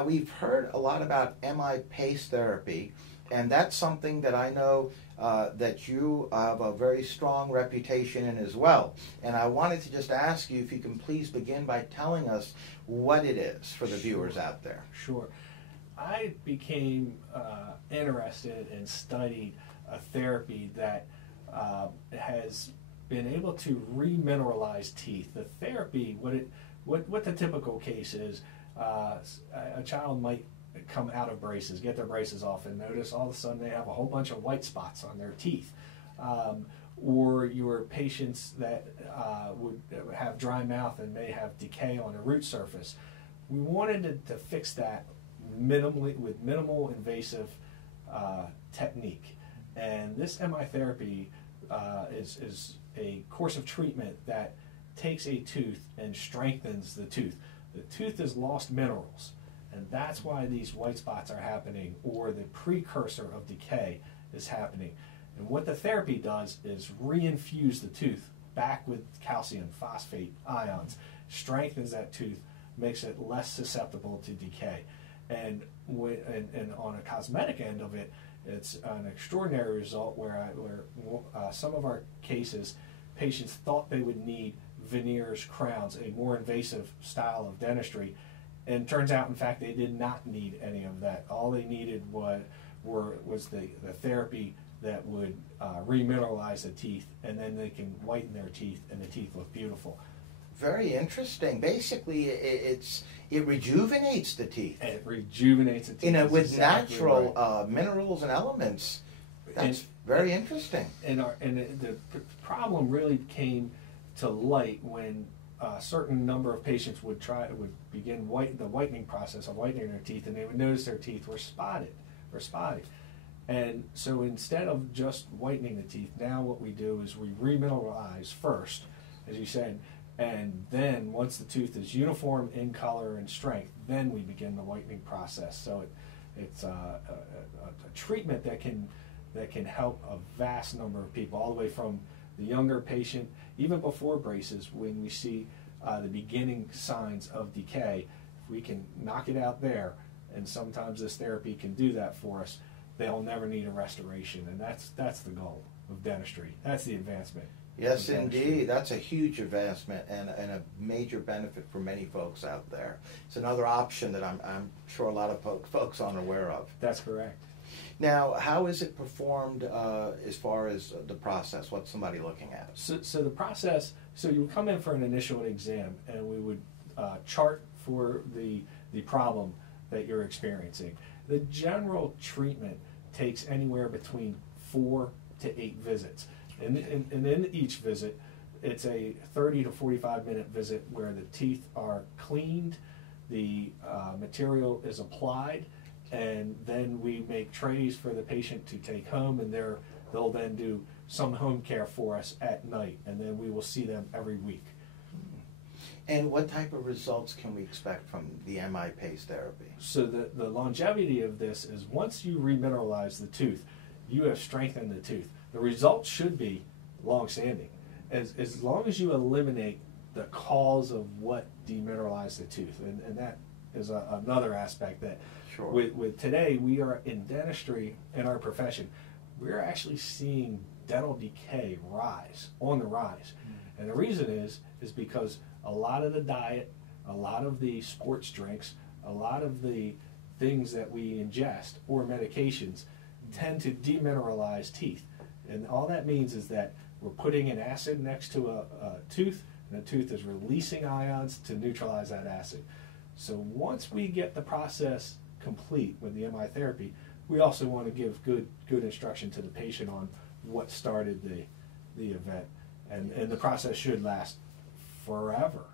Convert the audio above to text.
Now, we've heard a lot about MI pace therapy, and that's something that I know that you have a very strong reputation in as well. And I wanted to just ask you if you can please begin by telling us what it is for the viewers out there. Sure. I became interested and studied a therapy that has been able to remineralize teeth. The therapy, what the typical case is, a child might come out of braces, get their braces off, and notice all of a sudden they have a whole bunch of white spots on their teeth. Or your patients that would have dry mouth and may have decay on a root surface. We wanted to fix that minimally with minimal invasive technique. And this MI therapy is a course of treatment that takes a tooth and strengthens the tooth. The tooth has lost minerals, and that's why these white spots are happening, or the precursor of decay is happening. And what the therapy does is reinfuse the tooth back with calcium phosphate ions, strengthens that tooth, makes it less susceptible to decay. And on a cosmetic end of it, it's an extraordinary result where some of our cases, patients thought they would need veneers, crowns, a more invasive style of dentistry, and turns out, in fact, they did not need any of that. All they needed was the therapy that would remineralize the teeth, and then they can whiten their teeth, and the teeth look beautiful. Very interesting. Basically, it rejuvenates the teeth. It rejuvenates the teeth. With exactly natural right. Minerals and elements. That's very interesting. And the problem really came to light when a certain number of patients would begin the whitening process of whitening their teeth, and they would notice their teeth were spotty. And so instead of just whitening the teeth, now what we do is we remineralize first, as you said, and then once the tooth is uniform in color and strength, then we begin the whitening process. So it's a treatment that can help a vast number of people, all the way from the younger patient, even before braces, when we see the beginning signs of decay. If we can knock it out there, and sometimes this therapy can do that for us, they'll never need a restoration, and that's the goal of dentistry. That's the advancement. Yes, indeed. That's a huge advancement and a major benefit for many folks out there. It's another option that I'm sure a lot of folks aren't aware of. That's correct. Now, how is it performed as far as the process? What's somebody looking at? So the process, so you would come in for an initial exam, and we would chart for the problem that you're experiencing. The general treatment takes anywhere between 4 to 8 visits. And in each visit, it's a 30 to 45 minute visit where the teeth are cleaned, the material is applied, and then we make trays for the patient to take home, and they'll then do some home care for us at night, and then we will see them every week. And what type of results can we expect from the MI pace therapy? So the longevity of this is, once you remineralize the tooth, you have strengthened the tooth. The results should be long-standing, as long as you eliminate the cause of what demineralized the tooth, and that is another aspect that sure. with today, we are in dentistry, in our profession, we're actually seeing dental decay on the rise. And the reason is because a lot of the diet, a lot of the sports drinks, a lot of the things that we ingest or medications tend to demineralize teeth. And all that means is that we're putting an acid next to a tooth, and the tooth is releasing ions to neutralize that acid. So once we get the process complete with the MI therapy, we also want to give good instruction to the patient on what started the event. And the process should last forever.